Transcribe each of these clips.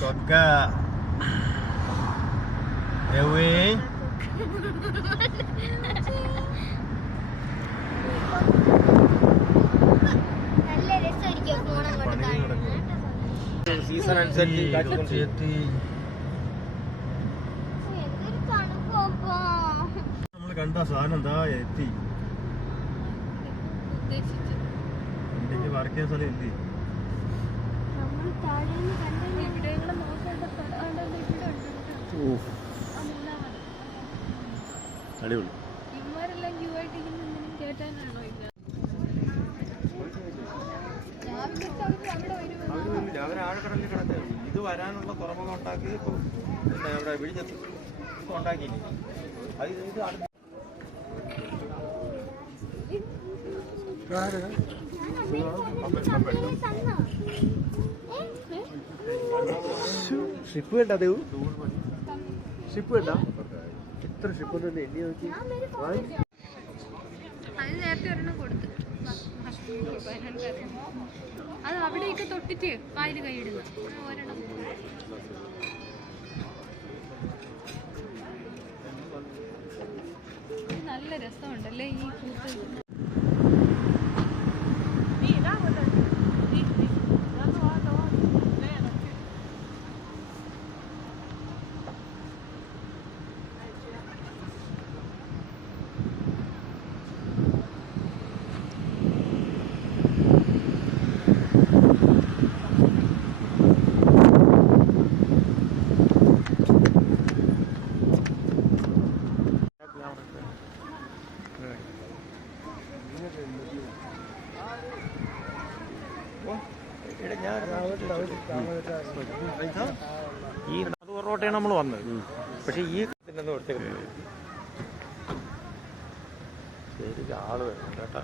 കൊക്ക away season അനുസരിച്ച് നമ്മൾ കണ്ട സാധനം എന്താ എത്തി വർക്ക് ചെയ്യുന്ന സ്ഥലം എത്തി. അടിപൊളി. അവരാഴക്കടലിൽ കിടക്കുക. ഇത് വരാനുള്ള തുറമുഖം ഉണ്ടാക്കി പിന്നെ അവിടെ വിഴിഞ്ഞത്ത് ഉണ്ടാക്കി. അത് ഇത് ഷിപ്പ് കേട്ടാ ദേവു, ഷിപ്പ് കേട്ടാ എത്ര ഷിപ്പ് എണ്ണി നോക്കി. അത് നേരത്തെ ഒരെണ്ണം കൊടുത്തു, അത് അവിടെയൊക്കെ തൊട്ടിട്ട് വായിൽ കൈയിടുന്നു ഒരെണ്ണം. നല്ല രസമുണ്ടല്ലേ ഈ കൂട്ട്. ഈ റോട്ടാണ് നമ്മൾ വന്നത്. പക്ഷെ ഈ ശരിക്കും ആള് വരുന്നുണ്ട് കേട്ടാ.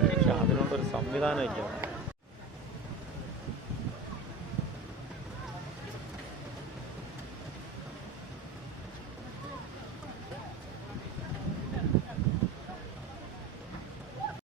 പക്ഷെ അതിനുള്ളൊരു സംവിധാനം ഇല്ല.